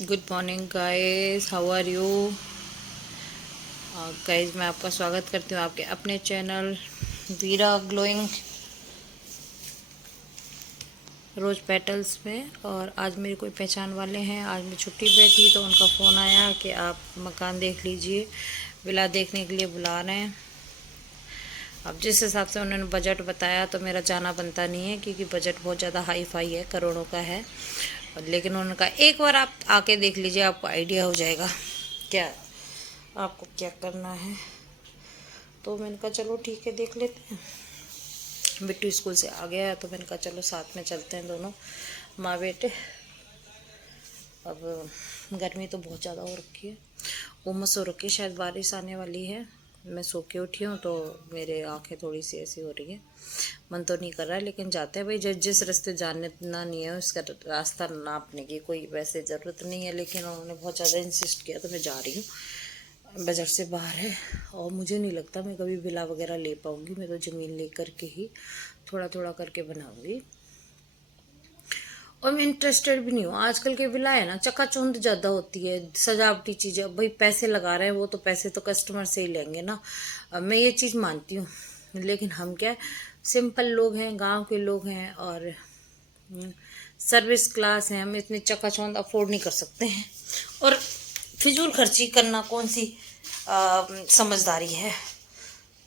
Good morning guys, how are you guys. मैं आपका स्वागत करती हूँ आपके अपने channel Veera glowing rose petals में। और आज मेरे कोई पहचान वाले हैं, आज मैं छुट्टी पे थी तो उनका फ़ोन आया कि आप मकान देख लीजिए, विला देखने के लिए बुला रहे हैं। अब जिस हिसाब से उन्होंने बजट बताया तो मेरा जाना बनता नहीं है, क्योंकि बजट बहुत ज़्यादा हाई फाई है, करोड़ों का है। लेकिन उन्होंने कहा एक बार आप आके देख लीजिए, आपको आइडिया हो जाएगा क्या आपको क्या करना है। तो मैंने कहा चलो ठीक है, देख लेते हैं। बिट्टू स्कूल से आ गया है तो मैंने कहा चलो साथ में चलते हैं दोनों माँ बेटे। अब गर्मी तो बहुत ज़्यादा हो रखी है, उमस हो रखी है, शायद बारिश आने वाली है। मैं सो के उठी हूँ तो मेरे आंखें थोड़ी सी ऐसी हो रही है, मन तो नहीं कर रहा है, लेकिन जाते हैं भाई। जिस रास्ते जानना नहीं है उसका रास्ता नापने की कोई वैसे ज़रूरत नहीं है, लेकिन उन्होंने बहुत ज़्यादा इंसिस्ट किया तो मैं जा रही हूँ। बजट से बाहर है और मुझे नहीं लगता मैं कभी विला वगैरह ले पाऊँगी। मैं तो ज़मीन ले करके ही थोड़ा थोड़ा करके बनाऊँगी, और मैं इंटरेस्टेड भी नहीं हूँ। आजकल के विला है ना, चकाचौंध ज़्यादा होती है, सजावटी चीज़ें। अब भाई पैसे लगा रहे हैं वो तो पैसे तो कस्टमर से ही लेंगे ना। अब मैं ये चीज़ मानती हूँ, लेकिन हम क्या सिंपल लोग हैं, गांव के लोग हैं और सर्विस क्लास हैं। हम इतने चकाचौंध अफोर्ड नहीं कर सकते हैं, और फिजूल खर्ची करना कौन सी समझदारी है।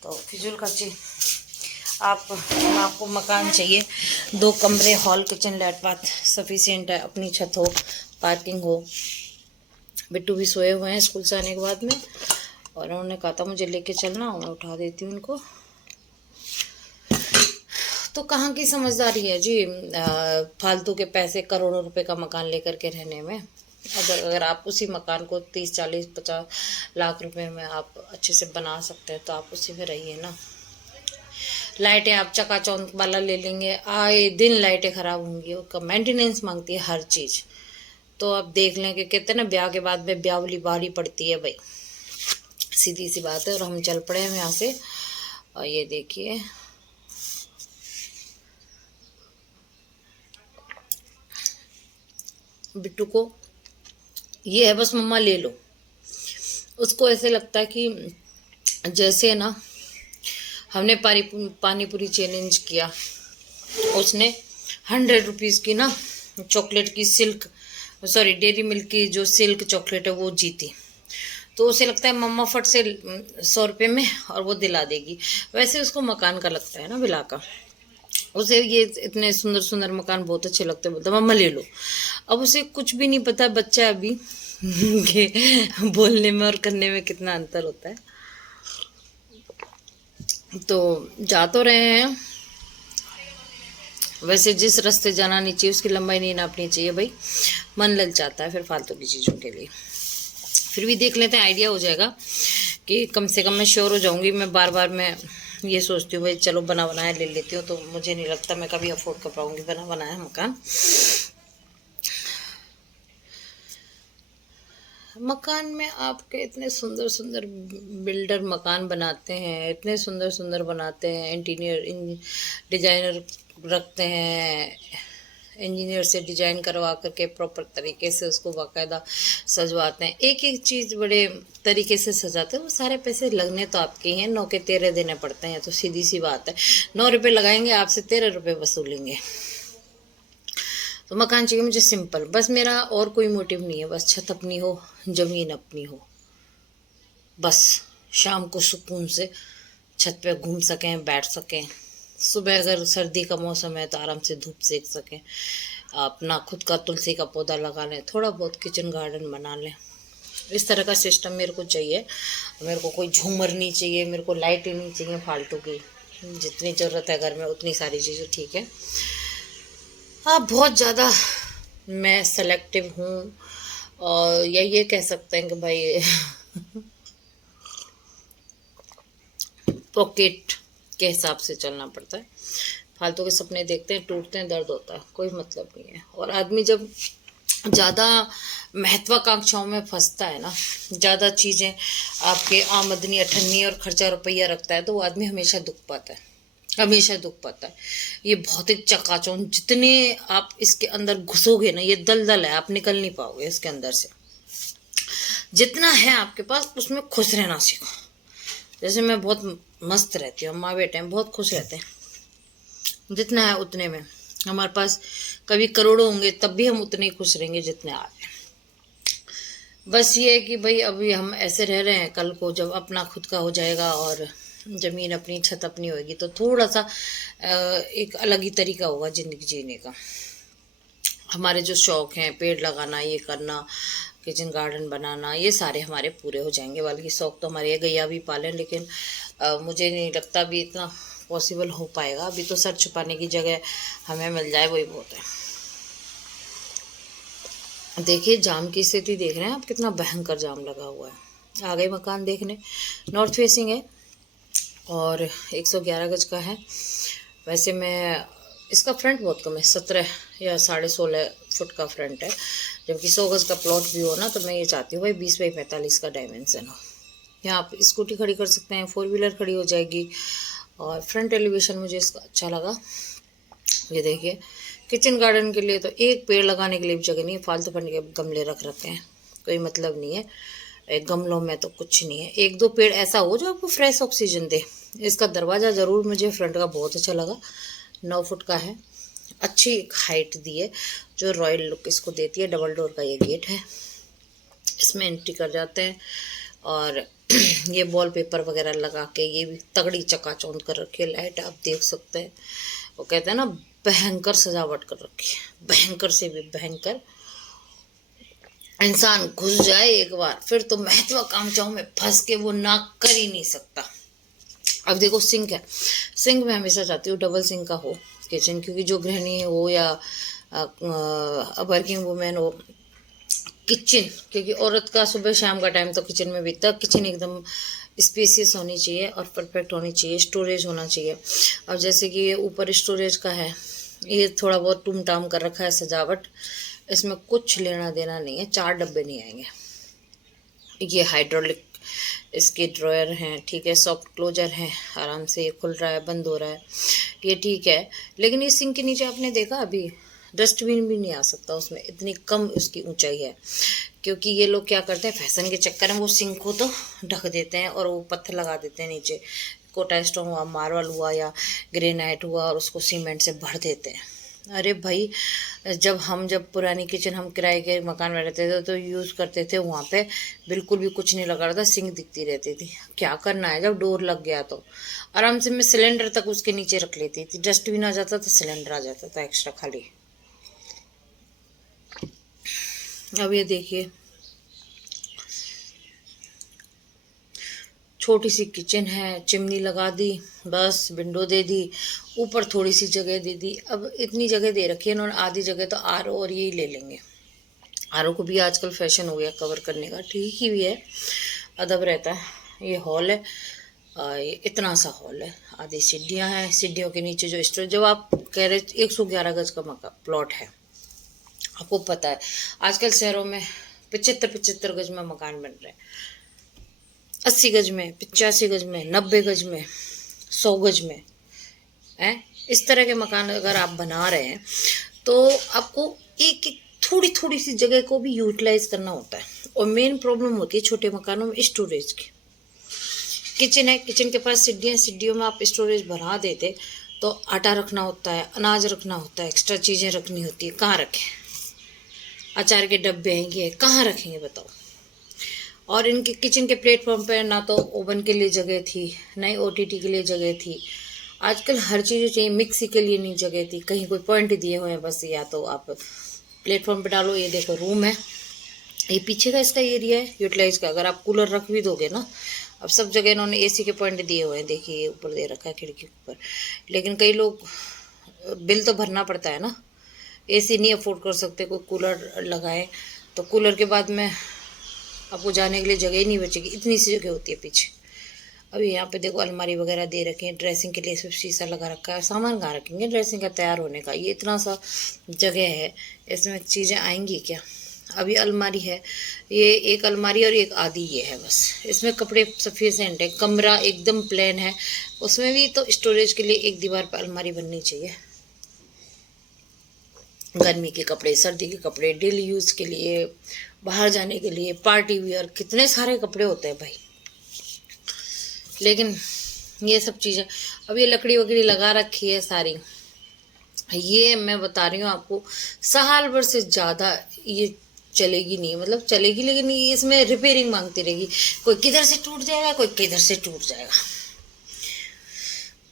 तो फिजूल खर्ची आपको मकान चाहिए, 2 कमरे, hall, kitchen, lat bath sufficient है, अपनी छत हो, पार्किंग हो। बिट्टू भी सोए हुए हैं स्कूल से आने के बाद में, और उन्होंने कहा था मुझे लेके चलना, मैं उठा देती हूँ उनको। तो कहाँ की समझदारी है जी, फालतू के पैसे, करोड़ों रुपए का मकान लेकर के रहने में। अगर आप उसी मकान को 30 40 50 लाख रुपए में आप अच्छे से बना सकते हैं तो आप उसी में रहिए ना। लाइटें आप चकाचौंध वाला ले लेंगे, आए दिन लाइटें खराब होंगी, उसका मेंटेनेंस मांगती है हर चीज़। तो आप देख लें कि कहते हैं ना, ब्याह के बाद में ब्यावली बारी पड़ती है भाई, सीधी सी बात है। और हम चल पड़े हैं यहाँ से, और ये देखिए बिट्टू को ये है बस मम्मा ले लो। उसको ऐसे लगता है कि जैसे ना हमने पानी पूरी चैलेंज किया, उसने 100 रुपीज़ की ना चॉकलेट की डेयरी मिल्क की जो सिल्क चॉकलेट है वो जीती। तो उसे लगता है मम्मा फट से 100 रुपये में और वो दिला देगी। वैसे उसको मकान का लगता है ना, विला का। उसे ये इतने सुंदर सुंदर मकान बहुत अच्छे लगते हैं, बोलता मम्मा ले लो। अब उसे कुछ भी नहीं पता, बच्चा अभी कि बोलने में और करने में कितना अंतर होता है। तो जा तो रहे हैं, वैसे जिस रास्ते जाना नहीं चाहिए उसकी लंबाई नहीं नापनी चाहिए भाई, मन ललचाता है फिर फालतू की चीज़ों के लिए। फिर भी देख लेते हैं, आइडिया हो जाएगा कि कम से कम मैं श्योर हो जाऊंगी। मैं बार बार मैं ये सोचती हूँ भाई चलो बना बनाया ले लेती हूँ, तो मुझे नहीं लगता मैं कभी अफोर्ड कर पाऊंगी बना बनाया मकान। मकान में आपके इतने सुंदर सुंदर बिल्डर मकान बनाते हैं, इतने सुंदर सुंदर बनाते हैं, इंटीरियर डिजाइनर रखते हैं, इंजीनियर से डिजाइन करवा करके प्रॉपर तरीके से उसको बाकायदा सजवाते हैं। एक एक चीज़ बड़े तरीके से सजाते हैं। वो सारे पैसे लगने तो आपके ही हैं, 9 के 13 देने पड़ते हैं, तो सीधी सी बात है। 9 रुपये लगाएंगे, आपसे 13 रुपये वसूलेंगे। तो मकान चाहिए मुझे सिंपल, बस मेरा और कोई मोटिव नहीं है। बस छत अपनी हो, ज़मीन अपनी हो, बस शाम को सुकून से छत पे घूम सकें, बैठ सकें। सुबह अगर सर्दी का मौसम है तो आराम से धूप सेक सकें, अपना खुद का तुलसी का पौधा लगा लें, थोड़ा बहुत किचन गार्डन बना लें। इस तरह का सिस्टम मेरे को चाहिए। मेरे को कोई झूमर नहीं चाहिए, मेरे को लाइट नहीं चाहिए फालतू की। जितनी ज़रूरत है घर में उतनी सारी चीज़ें ठीक है। हाँ, बहुत ज़्यादा मैं सेलेक्टिव हूँ, और या ये कह सकते हैं कि भाई पॉकेट के हिसाब से चलना पड़ता है। फालतू के सपने देखते हैं, टूटते हैं, दर्द होता है, कोई मतलब नहीं है। और आदमी जब ज़्यादा महत्वाकांक्षाओं में फंसता है ना, ज़्यादा चीज़ें आपके आमदनी अठन्नी और खर्चा रुपया रखता है, तो वो आदमी हमेशा दुख पाता है। हमेशा दुख पाता है। ये भौतिक चकाचौंध, जितने आप इसके अंदर घुसोगे ना, ये दलदल है, आप निकल नहीं पाओगे इसके अंदर से। जितना है आपके पास उसमें खुश रहना सीखो। जैसे मैं बहुत मस्त रहती हूँ, माँ बेटे हैं बहुत खुश रहते हैं। जितना है उतने में, हमारे पास कभी करोड़ों होंगे तब भी हम उतने ही खुश रहेंगे जितने आ रहे हैं। बस ये है कि भाई अभी हम ऐसे रह रहे हैं, कल को जब अपना खुद का हो जाएगा और ज़मीन अपनी, छत अपनी होगी, तो थोड़ा सा एक अलग ही तरीका होगा ज़िंदगी जीने का। हमारे जो शौक़ हैं, पेड़ लगाना, ये करना, किचन गार्डन बनाना, ये सारे हमारे पूरे हो जाएंगे। बल्कि शौक़ तो हमारे, ये गैया भी पालें, लेकिन मुझे नहीं लगता अभी इतना पॉसिबल हो पाएगा। अभी तो सर छुपाने की जगह हमें मिल जाए वही बहुत है। देखिए जाम की स्थिति देख रहे हैं आप, कितना भयंकर जाम लगा हुआ है। आ गए मकान देखने, नॉर्थ फेसिंग है और 111 गज का है। वैसे मैं, इसका फ्रंट बहुत कम है, 17 या 16.5 फुट का फ्रंट है, जबकि 100 गज का प्लॉट भी हो ना, तो मैं ये चाहती हूँ भाई 20 बाई 45 का डायमेंशन हो। यहाँ आप स्कूटी खड़ी कर सकते हैं, 4 व्हीलर खड़ी हो जाएगी। और फ्रंट एलिवेशन मुझे इसका अच्छा लगा। ये देखिए, किचन गार्डन के लिए तो एक पेड़ लगाने के लिए भी जगह नहीं है, फालतू फंड के गमले रख रखे हैं, कोई मतलब नहीं है। एक गमलों में तो कुछ नहीं है। एक दो पेड़ ऐसा हो जो आपको फ्रेश ऑक्सीजन दे। इसका दरवाज़ा ज़रूर मुझे फ्रंट का बहुत अच्छा लगा, 9 फुट का है, अच्छी हाइट दी है जो रॉयल लुक इसको देती है। डबल डोर का ये गेट है, इसमें एंट्री कर जाते हैं। और ये वॉलपेपर वगैरह लगा के ये भी तगड़ी चकाचौंध कर रखी है। लाइट आप देख सकते हैं, वो कहते हैं ना भयंकर सजावट कर रखी है, भयंकर से भी भयंकर। इंसान घुस जाए एक बार फिर तो महत्वाकांक्षाओं में फंस के वो ना कर ही नहीं सकता। अब देखो सिंक है, सिंक में हमेशा चाहती हूँ डबल सिंक का हो किचन, क्योंकि जो गृहिणी हो या वर्किंग वुमेन हो, किचन, क्योंकि औरत का सुबह शाम का टाइम तो किचन में बीतता है। किचन एकदम स्पेसियस होनी चाहिए और परफेक्ट होनी चाहिए, स्टोरेज होना चाहिए। अब जैसे कि ये ऊपर स्टोरेज का है, ये थोड़ा बहुत टूम टाम कर रखा है सजावट, इसमें कुछ लेना देना नहीं है, 4 डब्बे नहीं आएंगे। ये हाइड्रोलिक इसके ड्रॉयर हैं, ठीक है, सॉफ्ट क्लोजर है, आराम से ये खुल रहा है, बंद हो रहा है, ये ठीक है। लेकिन इस सिंक के नीचे आपने देखा अभी डस्टबिन भी नहीं आ सकता उसमें, इतनी कम उसकी ऊंचाई है। क्योंकि ये लोग क्या करते हैं, फैशन के चक्कर में वो सिंक को तो ढक देते हैं और वो पत्थर लगा देते हैं नीचे, कोटा स्टोन हुआ, मार्बल हुआ या ग्रेनाइट हुआ, और उसको सीमेंट से भर देते हैं। अरे भाई, जब पुरानी किचन हम किराए के मकान में रहते थे तो यूज़ करते थे, वहाँ पे बिल्कुल भी कुछ नहीं लगा रहा था, सिंक दिखती रहती थी। क्या करना है, जब डोर लग गया तो आराम से मैं सिलेंडर तक उसके नीचे रख लेती थी, डस्टबिन आ जाता था, सिलेंडर आ जाता था एक्स्ट्रा खाली। अब ये देखिए, छोटी सी किचन है, चिमनी लगा दी, बस विंडो दे दी, ऊपर थोड़ी सी जगह दे दी। अब इतनी जगह दे रखी है इन्होंने, आधी जगह तो आरओ और यही ले लेंगे। आरओ को भी आजकल फैशन हो गया कवर करने का, ठीक ही भी है, अदब रहता है। ये हॉल है, ये इतना सा हॉल है, आधी सीढ़ियाँ हैं, सीढ़ियों के नीचे जो स्टोर, जब आप कह रहे 111 गज का मकान प्लॉट है, आपको पता है आजकल शहरों में 75 गज में मकान बन रहे हैं, 80 गज में, 85 गज में, 90 गज में, 100 गज में है। इस तरह के मकान अगर आप बना रहे हैं तो आपको एक एक थोड़ी थोड़ी सी जगह को भी यूटिलाइज करना होता है। और मेन प्रॉब्लम होती है छोटे मकानों में स्टोरेज की। किचन है, किचन के पास सीढ़ियाँ, सीढ़ियों में आप स्टोरेज बना देते तो आटा रखना होता है, अनाज रखना होता है, एक्स्ट्रा चीज़ें रखनी होती है, कहाँ रखें? अचार के डब्बे हैं, ये कहाँ रखेंगे बताओ? और इनके किचन के प्लेटफॉर्म पर ना तो ओवन के लिए जगह थी, ना ही ओटीटी के लिए जगह थी। आजकल हर चीज़ चाहिए, मिक्सी के लिए नहीं जगह थी, कहीं कोई पॉइंट दिए हुए हैं बस, या तो आप प्लेटफॉर्म पे डालो। ये देखो रूम है, ये पीछे का इसका एरिया है यूटिलाइज का। अगर आप कूलर रख भी दोगे ना, अब सब जगह इन्होंने एसी के पॉइंट दिए हुए हैं, देखिए ये ऊपर दे रखा है खिड़की के ऊपर। लेकिन कई लोग, बिल तो भरना पड़ता है ना, एसी नहीं अफोर्ड कर सकते, कोई कूलर लगाए तो कूलर के बाद में आपको जाने के लिए जगह ही नहीं बचेगी, इतनी सी जगह होती है पीछे। अभी यहाँ पे देखो अलमारी वगैरह दे रखे हैं, ड्रेसिंग के लिए सिर्फ शीशा लगा रखा है। सामान कहाँ रखेंगे ड्रेसिंग का तैयार होने का? ये इतना सा जगह है, इसमें चीज़ें आएंगी क्या? अभी अलमारी है, ये एक अलमारी और एक आधी ये है बस। इसमें कपड़े सफिशिएंट है, कमरा एकदम प्लेन है। उसमें भी तो स्टोरेज के लिए एक दीवार पर अलमारी बननी चाहिए। गर्मी के कपड़े, सर्दी के कपड़े, डेली यूज़ के लिए, बाहर जाने के लिए, पार्टी वियर, कितने सारे कपड़े होते हैं भाई। लेकिन ये सब चीज़ें, अब ये लकड़ी वकड़ी लगा रखी है सारी, ये मैं बता रही हूँ आपको, साल भर से ज़्यादा ये चलेगी नहीं, मतलब चलेगी लेकिन ये इसमें रिपेयरिंग मांगती रहेगी। कोई किधर से टूट जाएगा, कोई किधर से टूट जाएगा।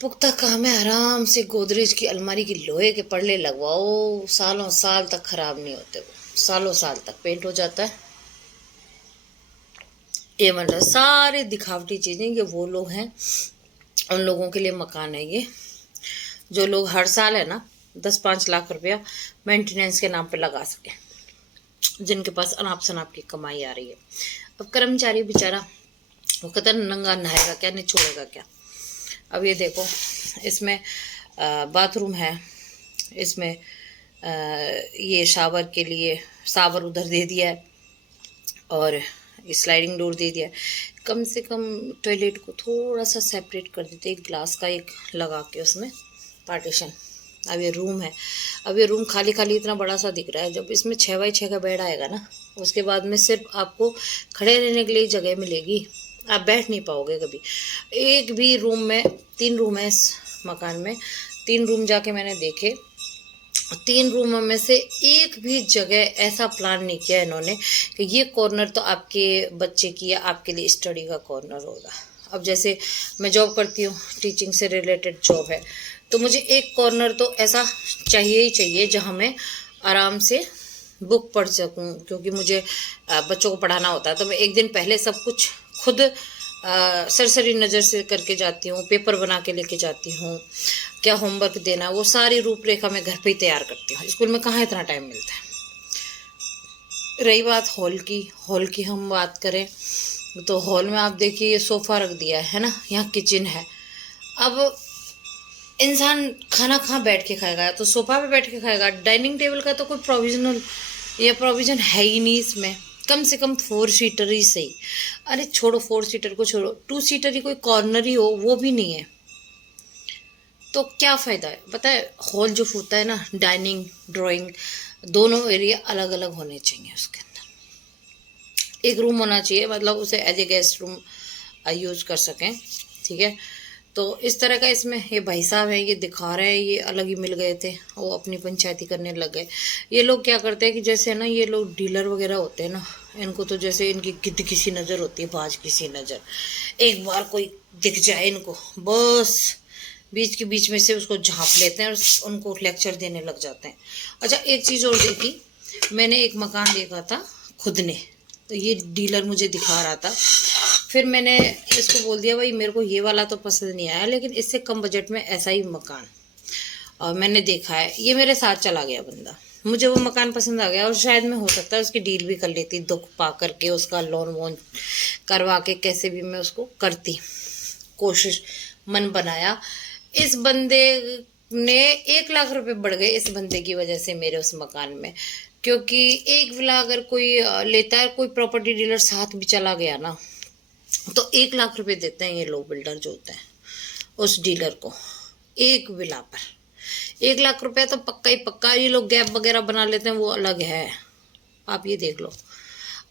पुख्ता काम है, आराम से गोदरेज की अलमारी की लोहे के पल्ले लगवाओ, सालों साल तक खराब नहीं होते वो, सालों साल तक पेंट हो जाता है। ये मतलब सारे दिखावटी चीज़ें, ये वो लोग हैं, उन लोगों के लिए मकान है ये, जो लोग हर साल है ना 10-5 लाख रुपया मेंटेनेंस के नाम पे लगा सके, जिनके पास अनाप शनाप की कमाई आ रही है। अब कर्मचारी बेचारा वो कहता है नंगा नहाएगा क्या, निचोड़ेगा क्या। अब ये देखो, इसमें बाथरूम है, इसमें ये शावर के लिए शावर उधर दे दिया है और स्लाइडिंग डोर दे दिया है। कम से कम टॉयलेट को थोड़ा सा सेपरेट कर देते, एक ग्लास का एक लगा के उसमें पार्टीशन। अब ये रूम है, अब ये रूम खाली खाली इतना बड़ा सा दिख रहा है। जब इसमें 6x6 का बेड आएगा ना, उसके बाद में सिर्फ आपको खड़े रहने के लिए जगह मिलेगी, आप बैठ नहीं पाओगे कभी। एक भी रूम में, 3 रूम है इस मकान में, 3 रूम जाके मैंने देखे, 3 रूमों में से एक भी जगह ऐसा प्लान नहीं किया इन्होंने कि ये कॉर्नर तो आपके बच्चे की या आपके लिए स्टडी का कॉर्नर होगा। अब जैसे मैं जॉब करती हूँ, टीचिंग से रिलेटेड जॉब है, तो मुझे एक कॉर्नर तो ऐसा चाहिए ही चाहिए जहाँ मैं आराम से बुक पढ़ सकूँ, क्योंकि मुझे बच्चों को पढ़ाना होता है। तो मैं एक दिन पहले सब कुछ खुद सरसरी नज़र से करके जाती हूँ, पेपर बना के लेके जाती हूँ, क्या होमवर्क देना, वो सारी रूपरेखा मैं घर पे ही तैयार करती हूँ। स्कूल में कहाँ इतना टाइम मिलता है। रही बात हॉल की हम बात करें तो हॉल में आप देखिए ये सोफ़ा रख दिया है ना, यहाँ किचन है। अब इंसान खाना कहाँ बैठ के खाएगा, तो सोफ़ा पे बैठ के खाएगा। डाइनिंग टेबल का तो कोई प्रोविज़न है ही नहीं इसमें। कम से कम 4 सीटर ही सही, अरे छोड़ो 4 सीटर को छोड़ो, 2 सीटर ही कोई कॉर्नर ही हो, वो भी नहीं है। तो क्या फ़ायदा है, पता है। हॉल जो होता है ना, डाइनिंग ड्राइंग दोनों एरिया अलग अलग होने चाहिए। उसके अंदर एक रूम होना चाहिए, मतलब उसे as a guest room use कर सकें, ठीक है। तो इस तरह का इसमें ये भाई साहब हैं, ये दिखा रहे हैं, ये अलग ही मिल गए थे, वो अपनी पंचायती करने लग गए। ये लोग क्या करते हैं कि जैसे ना ये लोग डीलर वगैरह होते हैं ना, इनको तो जैसे इनकी गिद्ध की सी नज़र होती है, बाज की सी नज़र। एक बार कोई दिख जाए इनको, बस बीच के बीच में से उसको झाँप लेते हैं और उनको लेक्चर देने लग जाते हैं। अच्छा, एक चीज़ और देखी मैंने, एक मकान देखा था खुद ने, तो ये डीलर मुझे दिखा रहा था। फिर मैंने इसको बोल दिया भाई मेरे को ये वाला तो पसंद नहीं आया, लेकिन इससे कम बजट में ऐसा ही मकान और मैंने देखा है। ये मेरे साथ चला गया बंदा, मुझे वो मकान पसंद आ गया और शायद मैं हो सकता है उसकी डील भी कर लेती, दुख पा करके उसका लोन वोन करवा के कैसे भी मैं उसको करती, कोशिश मन बनाया। इस बंदे ने 1 लाख रुपए बढ़ गए इस बंदे की वजह से मेरे उस मकान में, क्योंकि एक विला अगर कोई लेता है, कोई प्रॉपर्टी डीलर साथ भी चला गया ना, तो 1 लाख रुपए देते हैं ये लोग बिल्डर जो होते हैं उस डीलर को, एक विला पर 1 लाख रुपए तो पक्का ही पक्का। ये लोग गैप वगैरह बना लेते हैं, वो अलग है, आप ये देख लो।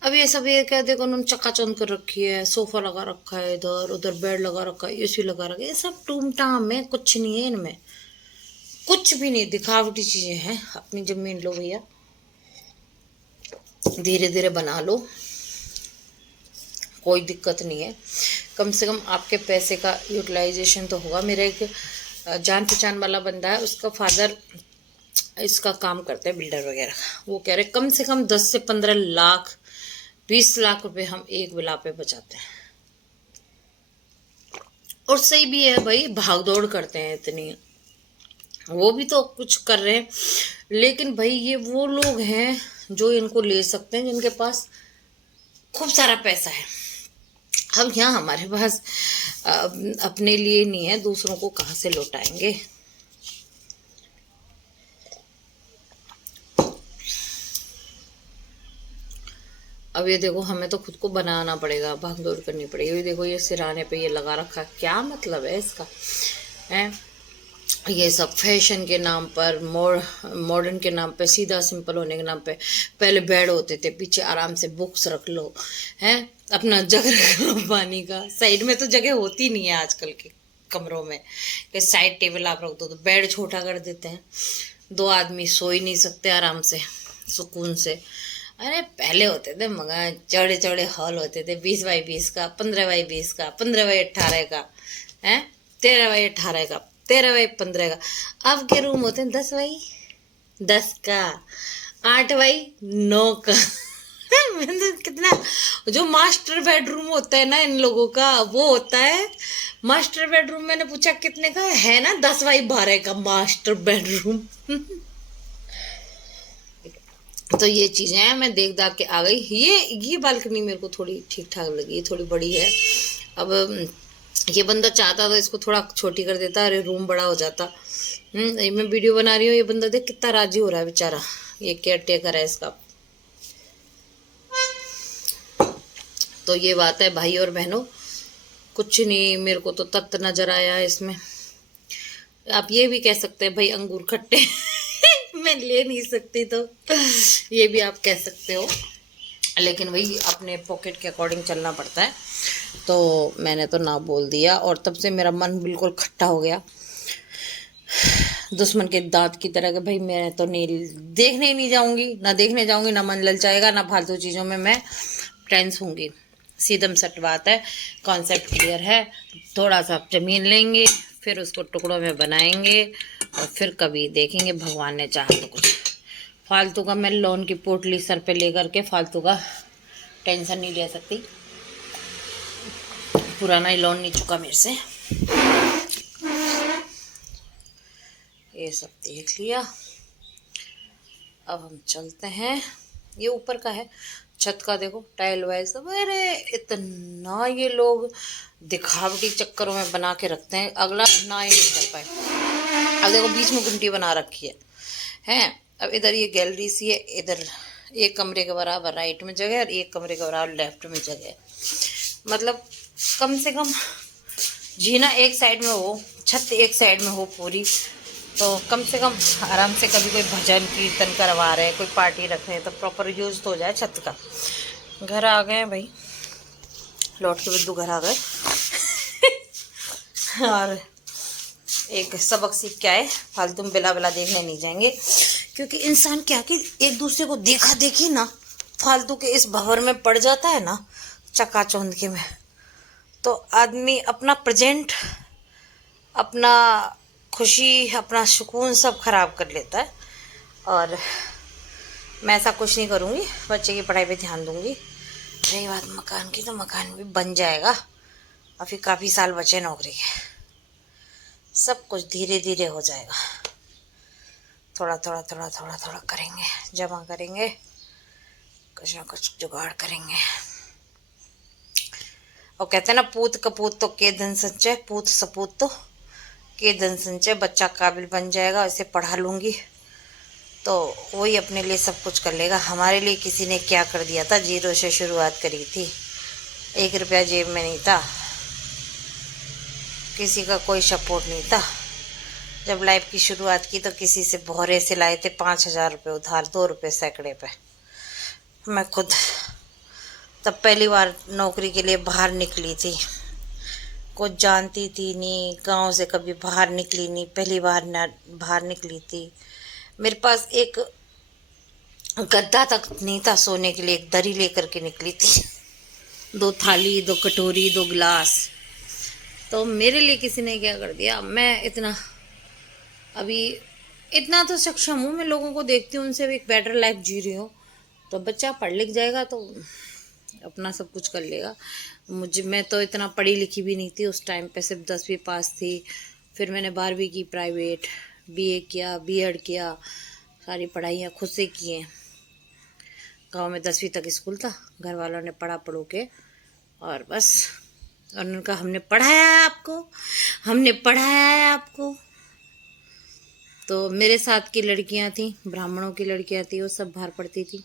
अब ये सब ये क्या देखो, उन्होंने चकाचौंध कर रखी है, सोफा लगा रखा है, इधर उधर बेड लगा रखा है, एसी लगा रखा है, ये सब टूम टाम है, कुछ नहीं है इनमें, कुछ भी नहीं, दिखावटी चीजें हैं। अपनी जमीन लो भैया, धीरे धीरे बना लो, कोई दिक्कत नहीं है, कम से कम आपके पैसे का यूटिलाइजेशन तो होगा। मेरा एक जान पहचान वाला बंदा है, उसका फादर इसका काम करते हैं बिल्डर वगैरह, वो कह रहे कम से कम 10 से 15 लाख 20 लाख रुपए हम एक विला पे बचाते हैं। और सही भी है भाई, भाग दौड़ करते हैं इतनी, वो भी तो कुछ कर रहे हैं, लेकिन भाई ये वो लोग हैं जो इनको ले सकते हैं, जिनके पास खूब सारा पैसा है। अब यहाँ हमारे पास अपने लिए नहीं है, दूसरों को कहाँ से लौटाएंगे। अब ये देखो हमें तो खुद को बनाना पड़ेगा, भाग दौड़ करनी पड़ेगी। ये देखो ये सिराने पे ये लगा रखा, क्या मतलब है इसका है? ये सब फैशन के नाम पर, मॉडर्न के नाम पे, सीधा सिंपल होने के नाम पे। पहले बेड होते थे, पीछे आराम से बुक्स रख लो, हैं अपना जग रख लो पानी का। साइड में तो जगह होती नहीं है आजकल के कमरों में कि साइड टेबल आप रख दो, तो बेड छोटा कर देते हैं, 2 आदमी सो ही नहीं सकते आराम से सुकून से। अरे पहले होते थे मगर चौड़े चौड़े हॉल होते थे, 20x20 का, 15x20 का, 15x18 का, है 13x18 का, 13x15 का। अब के रूम होते हैं 10x10 का, 8x9 का। मतलब कितना, जो मास्टर बेडरूम होता है ना इन लोगों का, वो होता है मास्टर बेडरूम। मैंने पूछा कितने का है ना, 10x12 का मास्टर बेडरूम। तो ये चीजें हैं, मैं देख दाख के आ गई। ये बालकनी मेरे को थोड़ी ठीक ठाक लगी, थोड़ी बड़ी है। अब ये बंदा चाहता था इसको थोड़ा छोटी कर देता, अरे रूम बड़ा हो जाता। मैं वीडियो बना रही हूँ, ये बंदा देख कितना राजी हो रहा है बेचारा, ये केयर टेकर है इसका। तो ये बात है भाई और बहनों, कुछ नहीं, मेरे को तो तत्व नजर आया है इसमें। आप ये भी कह सकते हैं भाई अंगूर खट्टे मैं ले नहीं सकती, तो ये भी आप कह सकते हो, लेकिन वही अपने पॉकेट के अकॉर्डिंग चलना पड़ता है। तो मैंने तो ना बोल दिया, और तब से मेरा मन बिल्कुल खट्टा हो गया, दुश्मन के दांत की तरह के। भाई मैं तो नहीं देखने ही नहीं जाऊंगी, ना देखने जाऊंगी, ना मन ललचाएगा, ना फालतू चीज़ों में मैं टेंस होंगी। सीधम सट बात है, कॉन्सेप्ट क्लियर है। थोड़ा सा ज़मीन लेंगे, फिर उसको टुकड़ों में बनाएंगे, और फिर कभी देखेंगे भगवान ने चाहा तो कुछ। फालतू का मैं लोन की पोटली सर पे लेकर के फालतू का टेंशन नहीं ले सकती। पुराना ही लोन नहीं चुका मेरे से। ये सब देख लिया, अब हम चलते हैं। ये ऊपर का है, छत का देखो टाइल वाइल सब। अरे इतना ये लोग दिखावटी चक्करों में बना के रखते हैं, अगला ना ही नहीं कर पाए। अब देखो बीच में गुमटी बना रखी है। अब इधर ये गैलरी सी है, इधर एक कमरे के बराबर राइट में जगह और एक कमरे के बराबर लेफ्ट में जगह। मतलब कम से कम जीना एक साइड में हो, छत एक साइड में हो पूरी, तो कम से कम आराम से कभी कोई भजन कीर्तन करवा रहे हैं, कोई पार्टी रख रहे हैं, तो प्रॉपर यूज तो हो जाए छत का। घर आ गए भाई, लौट के बिल्दू घर आ गए और एक सबक सीख के आए, फालतू में बिला बिला देखने नहीं जाएंगे। क्योंकि इंसान क्या कि एक दूसरे को देखा देखी ना फालतू के इस भंवर में पड़ जाता है ना, चकाचौंध के में, तो आदमी अपना प्रेजेंट, अपना खुशी, अपना सुकून सब खराब कर लेता है। और मैं ऐसा कुछ नहीं करूँगी, बच्चे की पढ़ाई पे ध्यान दूँगी। रही बात मकान की, तो मकान भी बन जाएगा, अभी काफ़ी साल बचे नौकरी के, सब कुछ धीरे धीरे हो जाएगा। थोड़ा थोड़ा थोड़ा थोड़ा थोड़ा करेंगे, जमा करेंगे, कुछ ना कुछ जुगाड़ करेंगे। और कहते हैं ना, पूत कपूत तो के धन संचय, पूत सपूत तो के धन संचय। बच्चा काबिल बन जाएगा, इसे पढ़ा लूँगी तो वही अपने लिए सब कुछ कर लेगा। हमारे लिए किसी ने क्या कर दिया था, 0 से शुरुआत करी थी, 1 रुपया जेब में नहीं था, किसी का कोई सपोर्ट नहीं था। जब लाइफ की शुरुआत की तो किसी से भौरे से लाए थे 5,000 रुपये उधार, 2 रुपये सैकड़े पे। मैं खुद तब पहली बार नौकरी के लिए बाहर निकली थी, कुछ जानती थी नहीं, गांव से कभी बाहर निकली नहीं, पहली बार बाहर निकली थी। मेरे पास एक गद्दा तक नहीं था सोने के लिए, एक दरी लेकर के निकली थी, 2 थाली, 2 कटोरी, 2 गिलास। तो मेरे लिए किसी ने क्या कर दिया। मैं इतना अभी इतना तो सक्षम हूँ, मैं लोगों को देखती हूँ, उनसे भी एक बेटर लाइफ जी रही हूँ। तो बच्चा पढ़ लिख जाएगा तो अपना सब कुछ कर लेगा। मैं तो इतना पढ़ी लिखी भी नहीं थी उस टाइम पे, सिर्फ 10वीं पास थी। फिर मैंने 12वीं की प्राइवेट, BA किया, B.Ed किया, सारी पढ़ाइयाँ खुद से की हैं। गाँव में 10वीं तक स्कूल था, घर वालों ने पढ़ा पढ़ो के, और बस। और उन्होंने कहा हमने पढ़ाया है आपको, हमने पढ़ाया है आपको। तो मेरे साथ की लड़कियां थी, ब्राह्मणों की लड़कियां थी, वो सब बाहर पढ़ती थी,